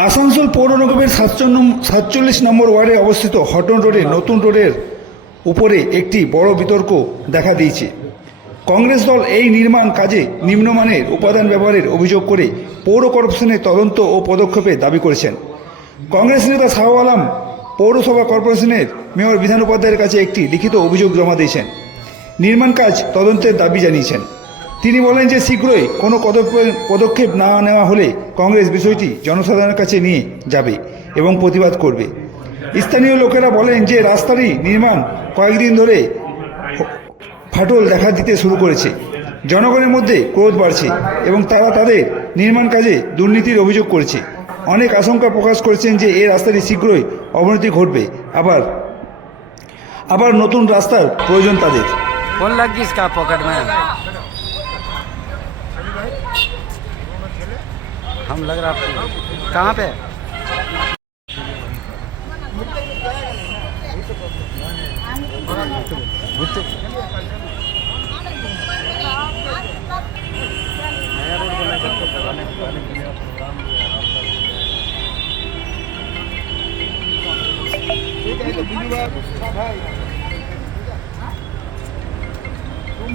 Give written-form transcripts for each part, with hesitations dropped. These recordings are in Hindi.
আসানসোল পৌর নিগমের 47 নম্বর ওয়ার্ডে অবস্থিত হটন রোডে নতুন রোডের উপরে একটি বড় বিতর্ক দেখা দিয়েছে। কংগ্রেস দল এই নির্মাণ কাজে নিম্নমানের উপাদান ব্যবহারের অভিযোগ করে পৌর কর্পোরেশনের তদন্ত ও পদক্ষেপের দাবি করেছেন। কংগ্রেস নেতা শাহ আলম পৌরসভা কর্পোরেশনের মেয়র বিধান উপাধ্যায়ের কাছে একটি লিখিত অভিযোগ জমা দিয়েছেন। নির্মাণ কাজ তদন্তের দাবি জানিয়েছেন। তিনি বলেন যে শীঘ্রই কোনো পদক্ষেপ না নেওয়া হলে কংগ্রেস বিষয়টি জনসাধারণের কাছে নিয়ে যাবে এবং প্রতিবাদ করবে। স্থানীয় লোকেরা বলেন যে রাস্তারই নির্মাণ কয়েকদিন ধরে ফাটল দেখা দিতে শুরু করেছে। জনগণের মধ্যে ক্রোধ বাড়ছে এবং তারা তাদের নির্মাণ কাজে দুর্নীতির অভিযোগ করেছে। অনেক আশঙ্কা প্রকাশ করেছেন যে এই রাস্তাটি শীঘ্রই অবনতি ঘটবে, আবার নতুন রাস্তার প্রয়োজন তাদের। कौन लग गई इसका पॉकेट में? हम लग रहा कहाँ पे? तुम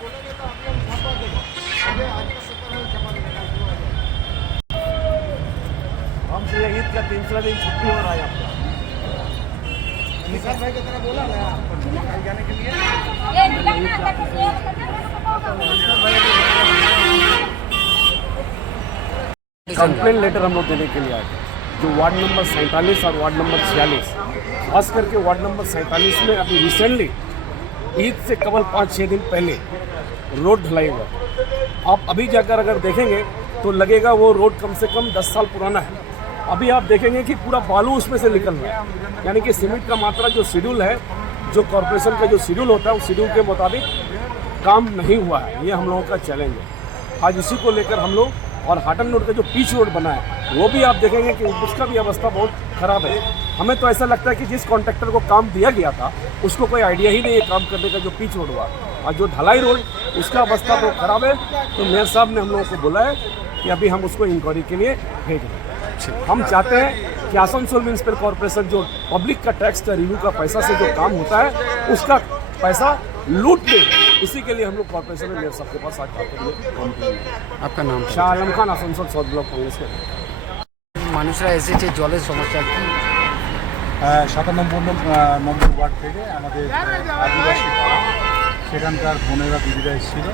बोलोगे तो आप लोग छपा देगा। अरे आज का पेपर में छपा देगा। हम से ईद का 3 दिन छुट्टी हो रहा है आपका। निसार भाई की तरह बोला ना निकाल जाने के लिए। कंप्लेन लेटर हम लोग देने के लिए आए थे। जो वार्ड नंबर 47 और वार्ड नंबर 46, खास करके वार्ड नंबर 47 में अभी रिसेंटली ईद से केवल 5-6 दिन पहले रोड ढलाई हुआ। आप अभी जाकर अगर देखेंगे तो लगेगा वो रोड कम से कम 10 साल पुराना है। अभी आप देखेंगे कि पूरा बालू उसमें से निकल रहा है, यानी कि सीमेंट का मात्रा जो शेड्यूल है, जो कॉरपोरेशन का जो शेड्यूल होता है, उस शेड्यूल के मुताबिक काम नहीं हुआ है। ये हम लोगों का चैलेंज है। आज इसी को लेकर हम लोग, और हाटन रोड का जो पिच रोड बना है वो भी आप देखेंगे कि उसका भी अवस्था बहुत ख़राब है। हमें तो ऐसा लगता है कि जिस कॉन्ट्रैक्टर को काम दिया गया था उसको कोई आइडिया ही नहीं है काम करने का। जो पिच रोड हुआ और जो ढलाई रोड, उसका अवस्था बहुत ख़राब है। तो मेयर साहब ने हम लोगों को बोला है कि अभी हम उसको इंक्वायरी के लिए भेज रहे हैं। हम चाहते हैं कि आसनसोल म्यूनिसिपल कॉर्पोरेशन जो पब्लिक का टैक्स का रिव्यू का पैसा से जो काम होता है उसका पैसा लूट ले, इसी के लिए हम लोग कॉर्पोरेशन में मेयर साहब के पास आज आते हैं। आपका नाम? Shah Alam Khan, Asansol south block Congress. মানুষরা এসেছে জলের সমস্যা কি? 57 নম্বর ওয়ার্ড থেকে আমাদের আদিবাসী পাড়া, সেখানকার বোনেরা দিদিরা এসেছিল।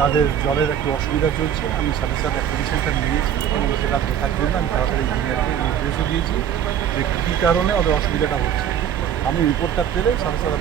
তাদের জলের একটু অসুবিধা চলছে। আমি সাথে সাথে অ্যাপ্লিকেশনটা নিয়েছি এবং সেটা দেখার জন্য আমি তাড়াতাড়ি ইঞ্জিনিয়ারকে নির্দেশও দিয়েছি যে কী কারণে ওদের অসুবিধাটা হচ্ছে। আমি রিপোর্টটা পেলে সাথে সাথে